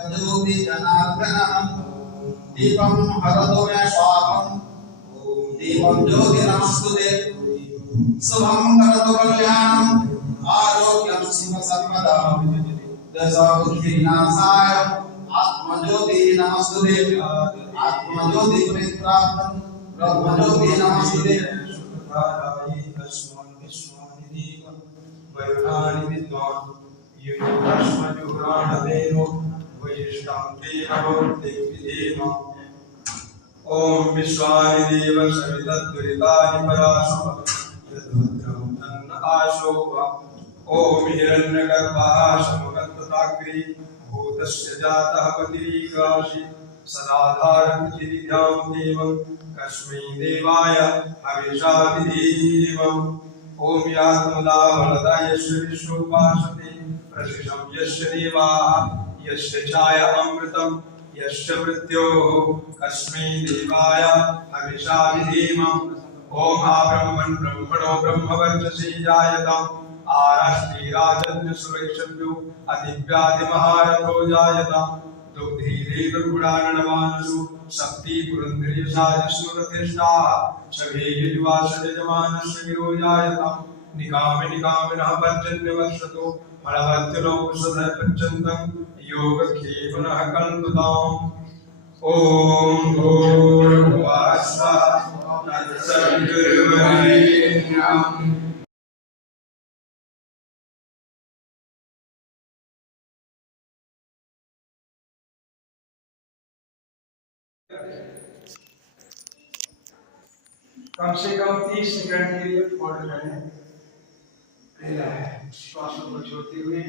ज्योति जनार्दनः दीपं हरतो मे पापम् दीपं ज्योति नमस्तुते शुभं करोतु कल्याणम् आरोग्यं शिव सर्वदा दशा बुद्धि नाशाय आत्मज्योति नमस्तुते आत्मज्योति प्रेत्रात्मन ब्रह्मज्योति नमस्तुते वरुणानि विद्वान् युष्मजुराणवेनो वैष्णवे नवोदिविदेव ओम विश्वानि देव सवितद्दुरितानि पराशो यद्रुद्रं तन्न आशोभ ओम हिरण्यगर्भः समगतताग्री भूतस्य जातः पतिरीकाशि सदाधारं चिरिभ्यां देवं कस्मै देवाय हविषा विधेयम् ओम यात्मदा वरदा यस्य विश्वोपासते प्रशिषं यस्य देवाः यस्य छाय अमृतं यस्य मृत्योः कस्मै देवाय हविषा विधेमम् ओम आब्रह्मन् ब्रह्मणो ब्रह्मवर्चसे जायताम् आराष्ट्रे राजन्य सुरक्षभ्यो अधिव्याधिमहारथो जायताम् दुग्धीरे दुर्गुणानवानसु सप्ति पुरंदरी साजस्वरतिष्ठाः छवे युवासजमानस्य गिरो जायताम् निकामिनः पर्जन्यवर्षतो फलवत्यनो सदा पर्यन्तं योगक्षेमणः कल्पताम् ओम भूर्भुवः स्वः तत्सवितुर्वरेण्यम् कम से कम 30 सेकंड के लिए फोल्ड करें। श्वासों को छोड़ते हुए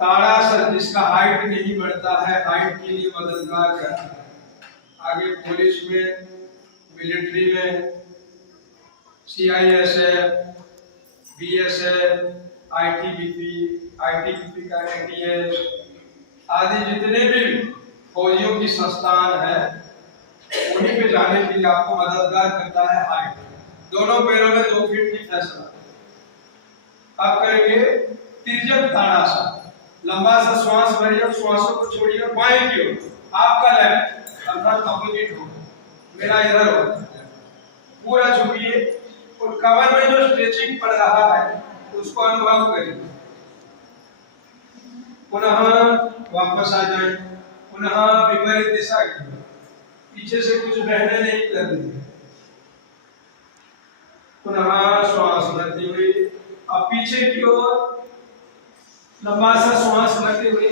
ताड़ासन, जिसका हाइट नहीं बढ़ता है, हाइट के लिए मददगार करता है। आगे पुलिस में, मिलिट्री में, CISF, BSF, ITBP का ATS आदि जितने भी फौजियों की संस्थान है, उन्हीं पे जाने के लिए आपको मददगार करता है हाइट। दोनों पैरों में 2 फीट की फैसला। अब करेंगे तिर्यक ताड़ासन। लंबा सा श्वास भरिए, श्वासों को छोड़िए, बाएं की ओर आपका लेफ्ट अर्थात अपोजिट होगा, मेरा इधर होगा। पूरा झुकिए और कमर में जो स्ट्रेचिंग पड़ रहा है उसको अनुभव करिए। पुनः वापस आ जाए, पुनः विपरीत दिशा की, पीछे से कुछ बहने नहीं करनी। पुनः श्वास भरते हुए अब पीछे की ओर लंबा सा श्वास भरते हुए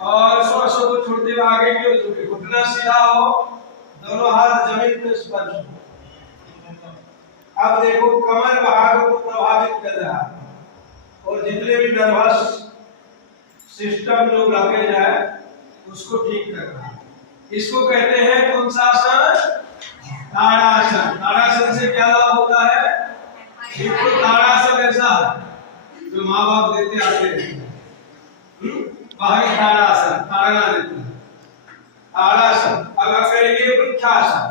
और श्वासों को छोड़ते हुए आगे की ओर झुके, घुटना सीधा हो, दोनों हाथ जमीन पे स्पर्श हो। अब देखो कमर भागों को प्रभावित कर रहा है और जितने भी नर्वस सिस्टम जो ब्लॉकेज है उसको ठीक कर रहा है। इसको कहते हैं कौन सा आसन? ताड़ासन। ताड़ासन से क्या लाभ होता है? देखो ताड़ासन ऐसा जो माँ बाप देते आते हैं, बाहरी ताड़ासन, ताड़ना देते हैं। ताड़ासन। अब करेंगे वृक्षासन।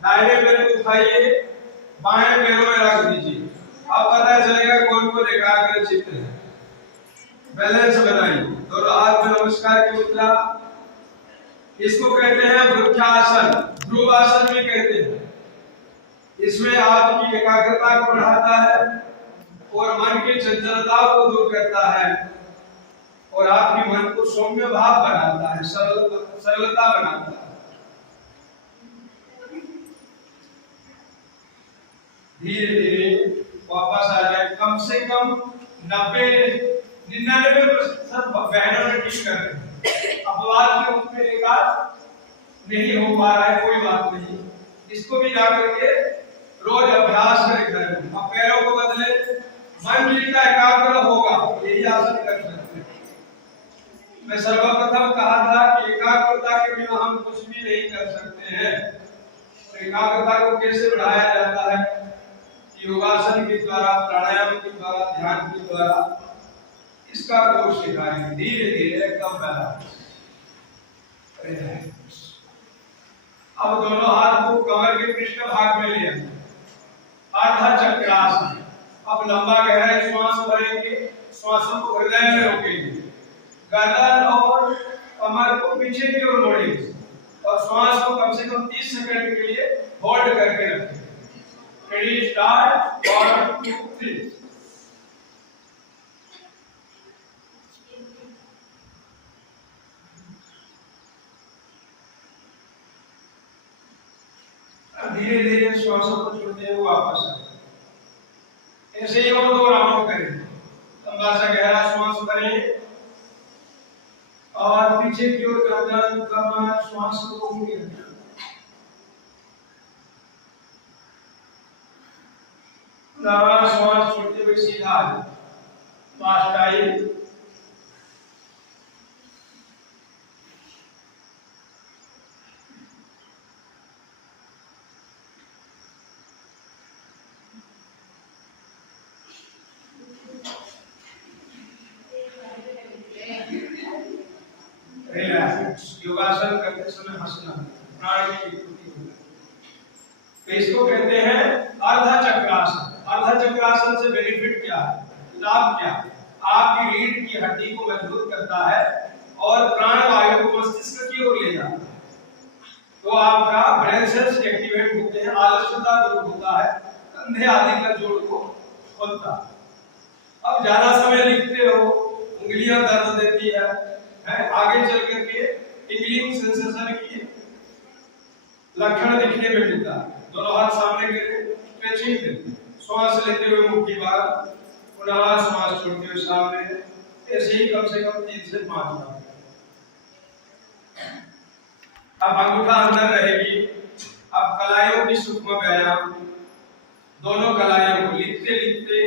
दाहिने पैर को उठाइए, बाएं पैरों में रख दीजिए। अब पता चलेगा कौन को एकाग्र चित्त है। बैलेंस बनाइए, दोनों हाथ में नमस्कार की मुद्रा। इसको कहते हैं वृक्षासन, ध्रुवासन भी कहते हैं। इसमें आपकी एकाग्रता को बढ़ाता है और मन की चंचलता को दूर करता है और आपके मन को सौम्य भाव बनाता है, सरलता बनाता है। धीरे धीरे वापस आ जाए। कम से कम 99% बहनों ने ठीक कर रहे हैं। अपवाद के रूप में एकाध नहीं हो पा रहा है, कोई बात नहीं। इसको भी जाकर के रोज अभ्यास करें घर में। अब पैरों को बदले, मन जितना एकाग्र होगा यही आसन कर सकते हैं। मैं सर्वप्रथम कहा था कि एकाग्रता के बिना हम कुछ भी नहीं कर सकते हैं। एकाग्रता को कैसे बढ़ाया जाता है? योगासन के द्वारा, प्राणायाम के द्वारा, ध्यान के द्वारा इसका कोर्स सिखाएंगे धीरे धीरे एकदम बैलेंस। अब दोनों हाथ को कमर के पृष्ठ भाग में ले आएंगे, आधा चक्रासन। अब लंबा गहरा श्वास भरेंगे, श्वासों को हृदय में रोकेंगे, गर्दन और कमर को पीछे की ओर मोड़ेंगे और श्वास को कम से कम 30 सेकंड के लिए होल्ड करके रखेंगे। Ready, start, 1 2 3। धीरे धीरे श्वासों को छोड़ते हुए वापस आए। ऐसे ही और 2 राउंड करें। लंबा सा गहरा श्वास करें और पीछे की ओर गर्दन कमर श्वास को रोकें। श्वास छोड़ते हुए सीधा फास्ट टाइम। योगासन करते समय हंसना प्राण की विकृति होना। तो इसको कहते हैं अर्ध चक्रासन। अर्ध चक्रासन से बेनिफिट क्या है, लाभ क्या है? आपकी रीढ़ की हड्डी को मजबूत करता है और प्राण वायु को मस्तिष्क की ओर ले जाता है। तो आपका ब्रेन सेल्स एक्टिवेट होते हैं, आलस्यता दूर होता है, कंधे आदि का जोड़ को खोलता है। अब ज्यादा समय लिखते हो, उंगलियां दर्द देती है, आगे चल करके टिकलिंग सेंसेशन की लक्षण दिखने में मिलता है। दोनों हाथ सामने करें, स्ट्रेचिंग दें, श्वास लेते हुए मुट्ठी बार, पुनः श्वास छोड़ते हुए सामने, ऐसे ही कम से कम 3 से 5 बार। अब अंगूठा अंदर रहेगी। अब कलाइयों की सूक्ष्म व्यायाम, दोनों कलाइयों को लिखते लिखते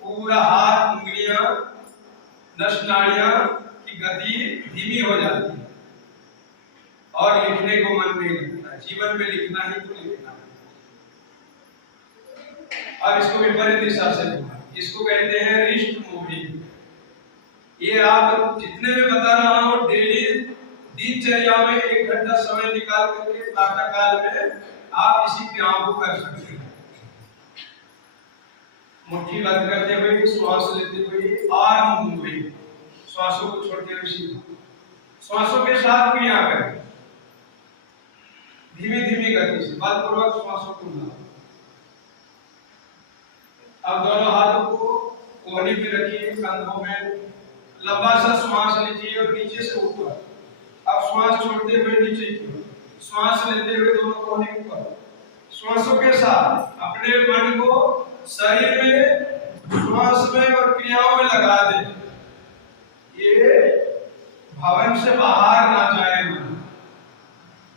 पूरा हाथ, उंगलियां, नस नाड़ियां की गति धीमी हो जाती है और लिखने को मन नहीं लगता। जीवन में लिखना ही तो लिखना है। अब इसको विपरीत दिशा से घुमाएं। इसको कहते हैं रिस्ट मूविंग। ये आप जितने में बता रहा हूं, डेली दिनचर्या में 1 घंटा समय निकाल करके प्रातः काल में आप इसी क्रियाओं को कर सकते हैं। मुट्ठी बंद करते हुए, श्वास लेते हुए, आर्म मूविंग, श्वासों को छोड़ते हुए सीधा। श्वासों के साथ क्रिया करें, धीमी धीमी गति से, बलपूर्वक श्वासों को बुलाओ। अब दोनों हाथों को कोहनी पे रखिए, कंधों में लंबा सा श्वास लीजिए और नीचे से ऊपर। अब श्वास छोड़ते हुए नीचे की ओर, श्वास लेते हुए दोनों कोहनी ऊपर। श्वासों के साथ अपने मन को शरीर में, श्वास में और क्रियाओं में लगा दें। ये भवन से बाहर ना जाए मन।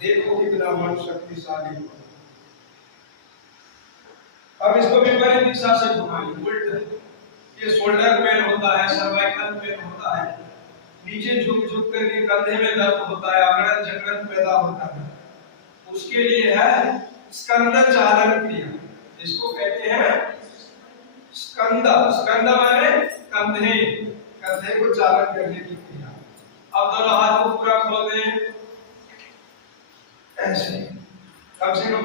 देखो कितना मन शक्तिशाली है। अब इसको विपरीत दिशा से घुमाइए, उल्टा। ये शोल्डर पेन होता है, सर्वाइकल पेन होता है, नीचे झुक झुक करके कंधे में दर्द होता है, अगड़न जगड़न पैदा होता है, उसके लिए है स्कंद चालन क्रिया। इसको कहते हैं स्कंद। स्कंद माने कंधे, कंधे को चालन करने की क्रिया। अब दोनों हाथ को पूरा खोल दें, ऐसे कम से कम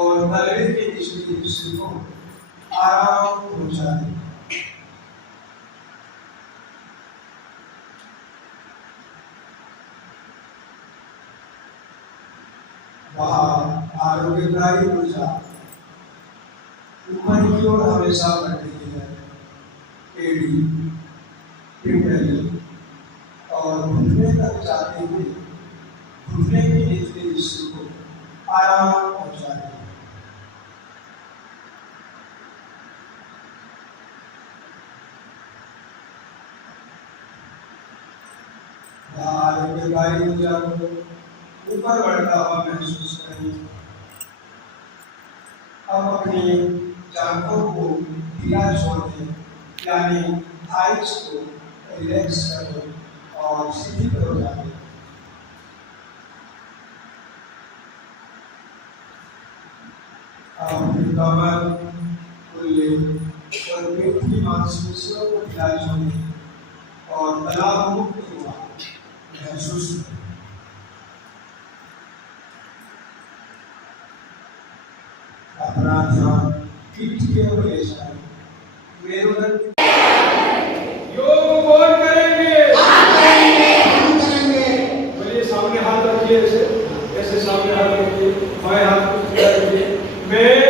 और तलवे के निचले हिस्से को आराम पहुंचा दें। बाहर आरोग्यकारी ऊर्जा ऊपर की ओर हमेशा बढ़ रही है। एड़ी, पिंडली और घुटने तक जाते हुए घुटने के निचले हिस्से को आराम पहुंचा दें। आरोग्यकारी ऊर्जा को ऊपर बढ़ता हुआ महसूस करें। अब अपने जांघों को ढीला छोड़ दें, यानी थाइस को रिलैक्स करें और सीधी हो जाए। अब अपनी कमर, कुल्ले और पेट की मांसपेशियों को ढीला छोड़ें और तनाव मुक्त हुआ महसूस करें। अपना ध्यान पीठ के ओर ले जाएं। मेरुदंड योग कौन करेंगे? हम करेंगे। बोलिए, सामने हाथ रखिए, ऐसे ऐसे सामने हाथ रखिए, बाएं हाथ को रखिए। मैं